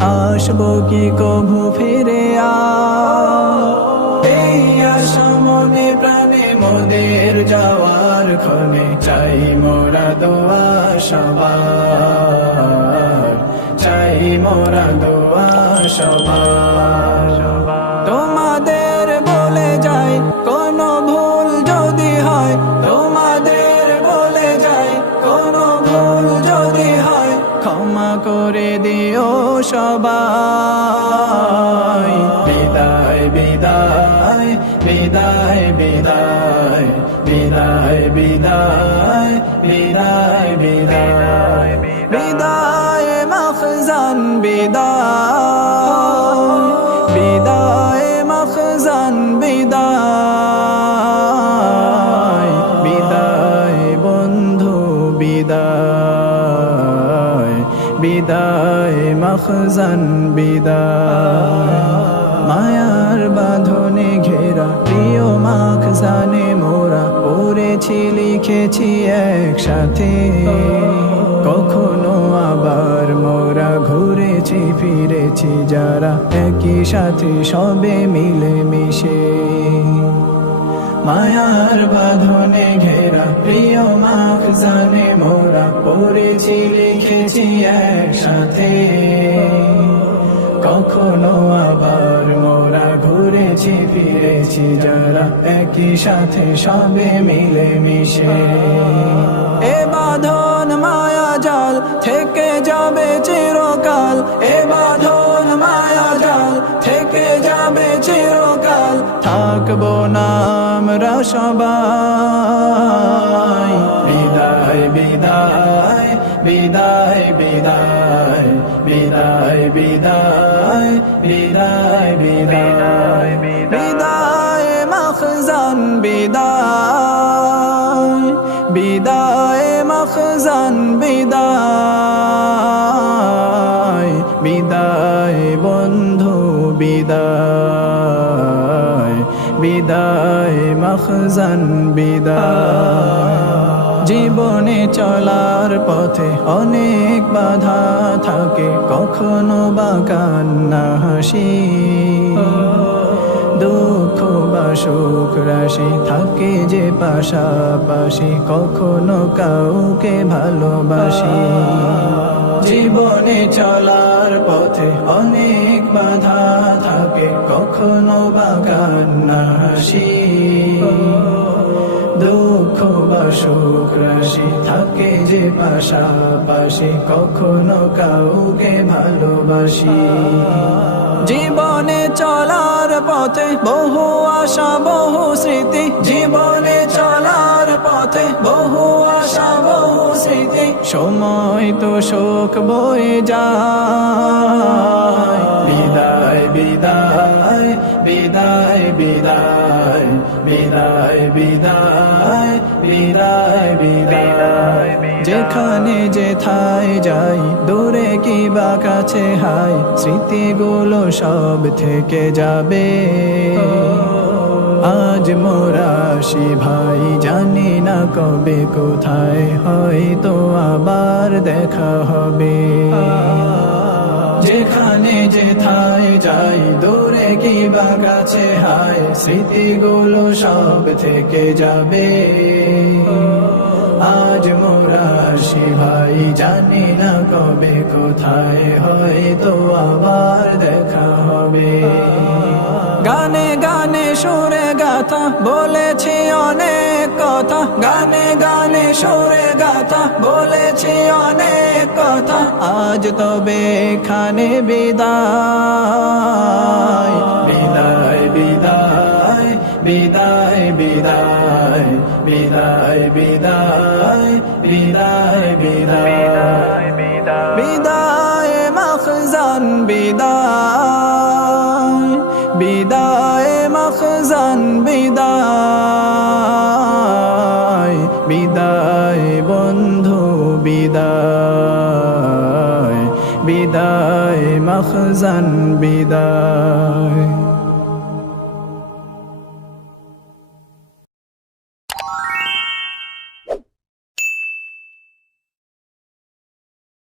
আসবো কি কভু ফিরে এই আশা মনে প্রাণে মোদের যাওয়ার ক্ষণে চাই মোরা দোয়া সবার, চাই মোরা দোয়া সবার। তোমাদের বলে যাই কোনো ভুল যদি হয়, তোমাদের বলে যাই কোনো ভুল যদি হয়, ক্ষমা করে দিও সবাই। বিদায় বিদায় বিদায় বিদায় বিদায় বিদায় বিদায় বিদায় বিদায় মখজান বিদায়, বিদায় মখজান বিদায়, বিদায় বন্ধু বিদায়, বিদায় মখজান বিদায়। মায়ার বাঁধনে ঘেরা প্রিয় মখজানে মোরা পড়েছি লিখেছি একসাথে, কখনো আবার মোরা ঘুরেছি ফিরেছি যারা একই সাথে সবে মিলে মিশে। মায়ার বাঁধনে ঘেরা প্রিয় মখজানে মোরা পড়েছি লিখেছি একসাথে, কখনো আবার মোরা ঘুরেছি ফিরেছি যারা একই সাথে সবে মিলে মিশে। এ বাঁধন মায়া জাল থেকে যাবে চিরকাল, এ বাঁধন মায়া জাল থেকে যাবে চিরকাল, থাকবো না আমরা সবাই। বিদায় বিদায় বিদায় বিদায় বিদায় বিদায় বিদায় বিদায় বিদায় মখজান বিদায়, বিদায় মখজান বিদায়, বিদায় বন্ধু বিদায়, বিদায় মখজান বিদায়। জীবনে চলার পথে অনেক বাধা থাকে, কখনো বা কান্না হাসি, দুঃখ বা সুখ রাশি থাকে যে পাশাপাশি, কখনো কাউকে ভালোবাসি। জীবনে চলার পথে অনেক বাধা থাকে, কখনো বা কান্না হাসি, দুঃখ বা সুখ রাশি থাকে যে পাশাপাশি, কখনো কাউকে ভালোবাসি। জীবনে চলার পথে বহু আশা বহু স্মৃতি, জীবনে চলার পথে বহু আশা বহু স্মৃতি, সময় তো শোক বয়ে যায়। বিদায় বিদায় বিদায় বিদায় বিদায় বিদায় বিদায় বিদায়। যেখানে যেথায় যাই দূরে কি বা কাছে হাই, স্মৃতিগুলো সব থেকে যাবে। আজ মোরা আসি ভাই, জানি না কবে কোথায় হয়তো আবার দেখা হবে। যেখানে যেথায় যাই দূরে কি বা কাছে হায়, স্মৃতিগুলো সব থেকে যাবে। আজ মোরা আসি ভাই, জানি না কবে কোথায় হয়তো আবার দেখা হবে। গানে গানে সুরে গাথা বলেছি অনেক কথা, গানে গানে সুরে গাথা বলেছি অনেক কথা, আজ তবে এখানে বিদায়। বিদায় বিদায় বিদায় বিদায় বিদায় বিদায় বিদায় বিদায় বিদায় মখজান বিদায়, বিদায় মখজান বিদায়, বিদায় বন্ধু বিদায়, বিদায় মখজান বিদায়।